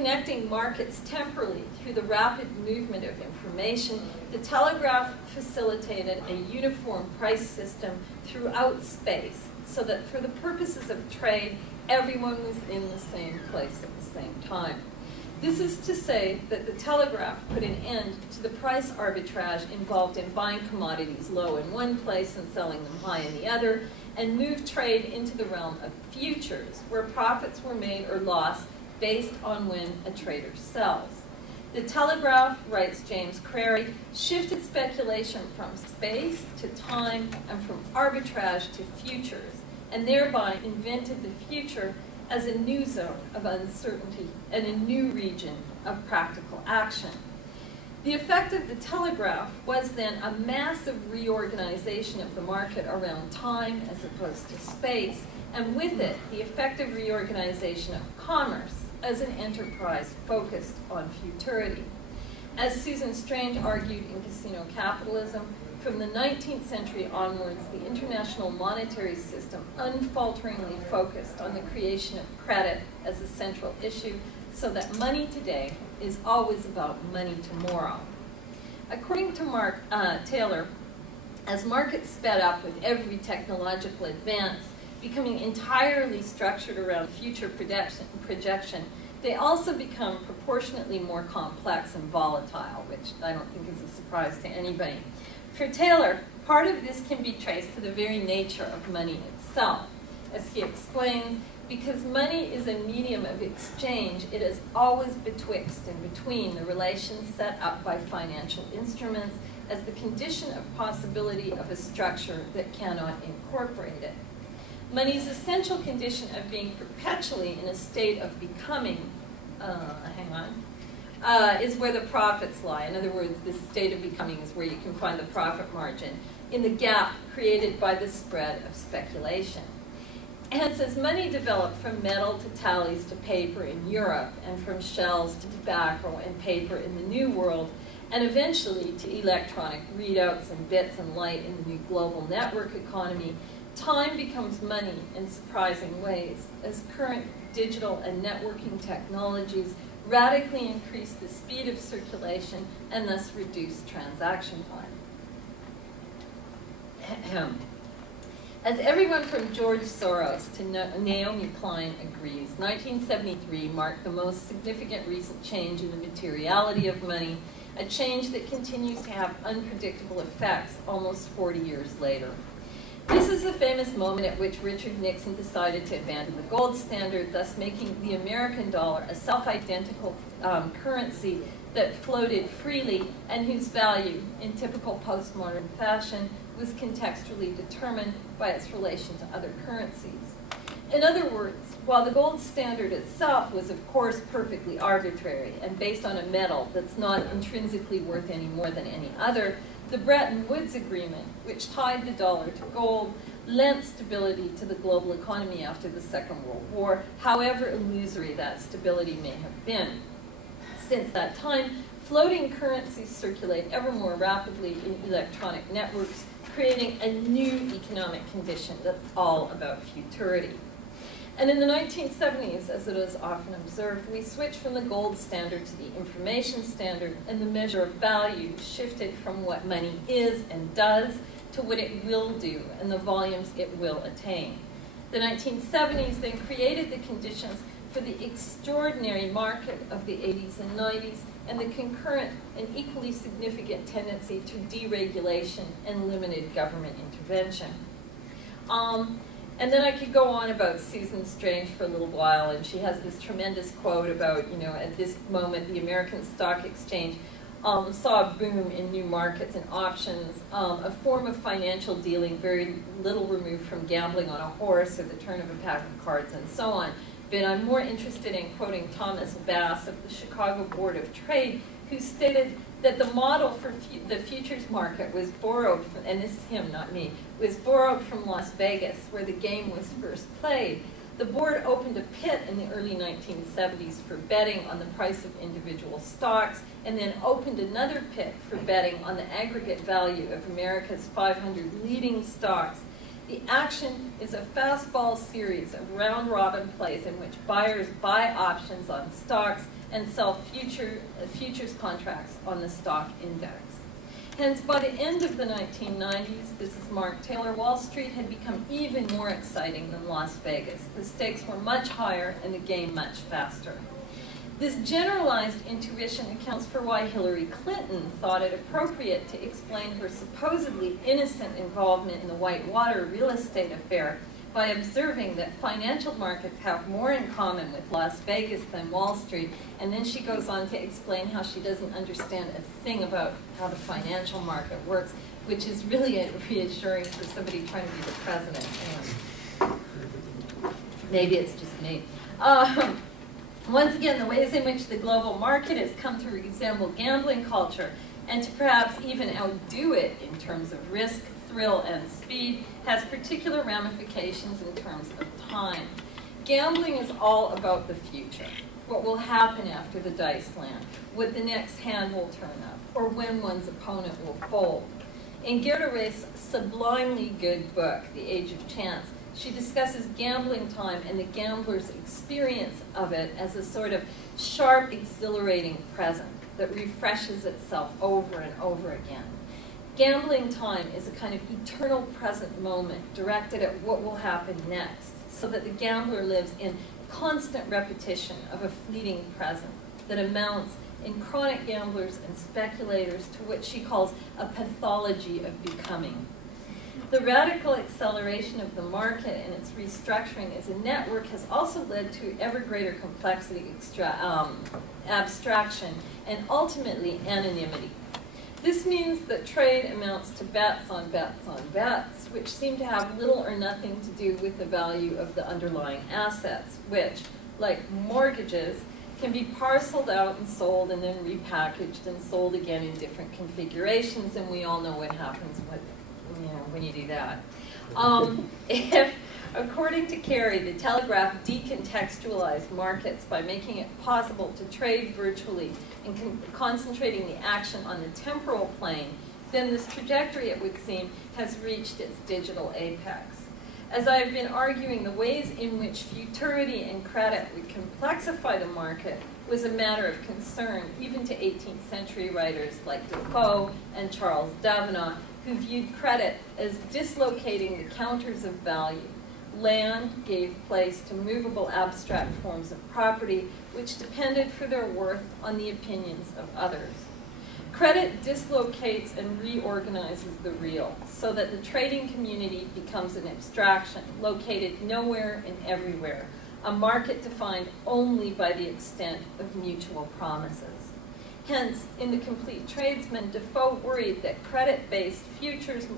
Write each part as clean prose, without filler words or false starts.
connecting markets temporally through the rapid movement of information, the telegraph facilitated a uniform price system throughout space, so that for the purposes of trade, everyone was in the same place at the same time. This is to say that the telegraph put an end to the price arbitrage involved in buying commodities low in one place and selling them high in the other, and moved trade into the realm of futures, where profits were made or lost based on when a trader sells. The telegraph, writes James Crary, shifted speculation from space to time and from arbitrage to futures, and thereby invented the future as a new zone of uncertainty and a new region of practical action. The effect of the telegraph was then a massive reorganization of the market around time as opposed to space, and with it, the effective reorganization of commerce as an enterprise focused on futurity. As Susan Strange argued in Casino Capitalism, from the 19th century onwards, the international monetary system unfalteringly focused on the creation of credit as a central issue, so that money today is always about money tomorrow. According to Mark Taylor, as markets sped up with every technological advance, becoming entirely structured around future projection, they also become proportionately more complex and volatile, which I don't think is a surprise to anybody. For Taylor, part of this can be traced to the very nature of money itself. As he explains, because money is a medium of exchange, it is always betwixt and between the relations set up by financial instruments as the condition of possibility of a structure that cannot incorporate it. Money's essential condition of being perpetually in a state of becoming, is where the profits lie. In other words, this state of becoming is where you can find the profit margin in the gap created by the spread of speculation. Hence, as money developed from metal to tallies to paper in Europe, and from shells to tobacco and paper in the New World, and eventually to electronic readouts and bits and light in the new global network economy, time becomes money in surprising ways, as current digital and networking technologies radically increase the speed of circulation and thus reduce transaction time. As everyone from George Soros to Naomi Klein agrees, 1973 marked the most significant recent change in the materiality of money, a change that continues to have unpredictable effects almost 40 years later. This is the famous moment at which Richard Nixon decided to abandon the gold standard, thus making the American dollar a self-identical currency that floated freely and whose value, in typical postmodern fashion, was contextually determined by its relation to other currencies. In other words, while the gold standard itself was of course perfectly arbitrary and based on a metal that's not intrinsically worth any more than any other, the Bretton Woods Agreement, which tied the dollar to gold, lent stability to the global economy after the Second World War, however illusory that stability may have been. Since that time, floating currencies circulate ever more rapidly in electronic networks, creating a new economic condition that's all about futurity. And in the 1970s, as it is often observed, we switched from the gold standard to the information standard, and the measure of value shifted from what money is and does to what it will do and the volumes it will attain. The 1970s then created the conditions for the extraordinary market of the 80s and 90s and the concurrent and equally significant tendency to deregulation and limited government intervention. And then I could go on about Susan Strange for a little while, and she has this tremendous quote about, at this moment, the American Stock Exchange saw a boom in new markets and options, a form of financial dealing very little removed from gambling on a horse or the turn of a pack of cards and so on. But I'm more interested in quoting Thomas Bass of the Chicago Board of Trade, who stated that the model for the futures market was borrowed from, and this is him, not me, was borrowed from Las Vegas, where the game was first played. The board opened a pit in the early 1970s for betting on the price of individual stocks, and then opened another pit for betting on the aggregate value of America's 500 leading stocks. The action is a fastball series of round-robin plays in which buyers buy options on stocks and sell futures contracts on the stock index. Hence, by the end of the 1990s, this is Mark Taylor, Wall Street had become even more exciting than Las Vegas. The stakes were much higher and the game much faster. This generalized intuition accounts for why Hillary Clinton thought it appropriate to explain her supposedly innocent involvement in the Whitewater real estate affair by observing that financial markets have more in common with Las Vegas than Wall Street, and then she goes on to explain how she doesn't understand a thing about how the financial market works, which is really reassuring for somebody trying to be the president. Anyway. Maybe it's just me. Once again, the ways in which the global market has come to resemble gambling culture and to perhaps even outdo it in terms of risk, thrill, and speed has particular ramifications in terms of time. Gambling is all about the future. What will happen after the dice land, what the next hand will turn up, or when one's opponent will fold. In Gerda Reith's sublimely good book, The Age of Chance, she discusses gambling time and the gambler's experience of it as a sort of sharp, exhilarating present that refreshes itself over and over again. Gambling time is a kind of eternal present moment directed at what will happen next, so that the gambler lives in constant repetition of a fleeting present that amounts in chronic gamblers and speculators to what she calls a pathology of becoming. The radical acceleration of the market and its restructuring as a network has also led to ever greater complexity, abstraction, and ultimately anonymity. This means that trade amounts to bets on bets on bets, which seem to have little or nothing to do with the value of the underlying assets, which, like mortgages, can be parceled out and sold and then repackaged and sold again in different configurations, and we all know what happens when you do that. If, according to Carey, the Telegraph decontextualized markets by making it possible to trade virtually and concentrating the action on the temporal plane, then this trajectory, it would seem, has reached its digital apex. As I have been arguing, the ways in which futurity and credit would complexify the market was a matter of concern even to 18th century writers like Defoe and Charles Davenant, who viewed credit as dislocating the counters of value. Land gave place to movable abstract forms of property, which depended for their worth on the opinions of others. Credit dislocates and reorganizes the real, so that the trading community becomes an abstraction, located nowhere and everywhere, a market defined only by the extent of mutual promises. Hence, in The Complete Tradesman, Defoe worried that the credit-based futures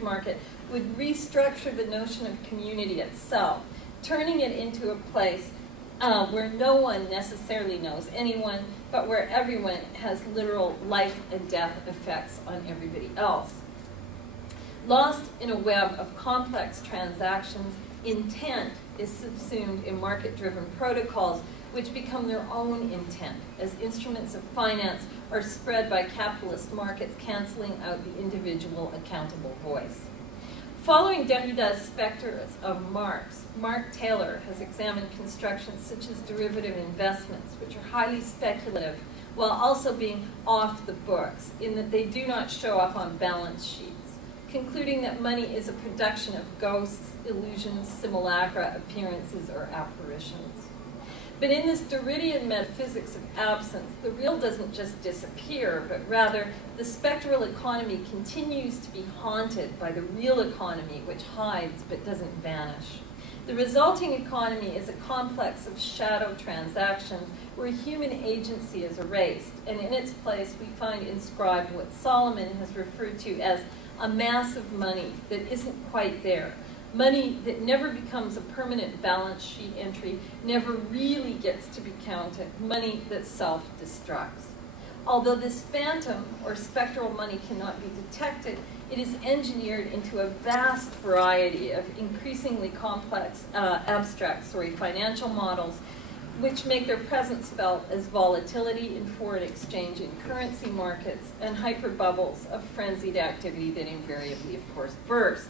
market would restructure the notion of community itself, turning it into a place where no one necessarily knows anyone, but where everyone has literal life and death effects on everybody else. Lost in a web of complex transactions, intent is subsumed in market-driven protocols which become their own intent as instruments of finance are spread by capitalist markets, canceling out the individual accountable voice. Following Derrida's specters of Marx, Mark Taylor has examined constructions such as derivative investments, which are highly speculative, while also being off the books, in that they do not show up on balance sheets, concluding that money is a production of ghosts, illusions, simulacra, appearances, or apparitions. But in this Derridian metaphysics of absence, the real doesn't just disappear, but rather the spectral economy continues to be haunted by the real economy, which hides but doesn't vanish. The resulting economy is a complex of shadow transactions where human agency is erased, and in its place we find inscribed what Solomon has referred to as a mass of money that isn't quite there. Money that never becomes a permanent balance sheet entry, never really gets to be counted, money that self-destructs. Although this phantom or spectral money cannot be detected, it is engineered into a vast variety of increasingly complex financial models which make their presence felt as volatility in foreign exchange and currency markets and hyperbubbles of frenzied activity that invariably, of course, burst.